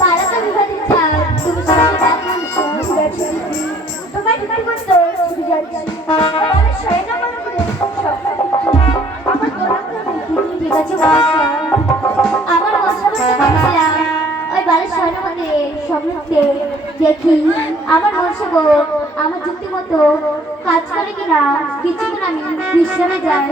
পালাতে বিভাগে চাই তুমি সাথে ডাকলাম তোমার কি করতে ছুটে যাচ্ছি আমার শয়না আমার ঠিক আছে আমার মশা বলছিলাম ওই বাড়ির সৈন্যপতি স্বপ্নতে দেখি আমার মনসা গো আমার যুক্তি মতো কাজ করে কিনা কিছুক্ষণ আমি বিশ্রামে যাই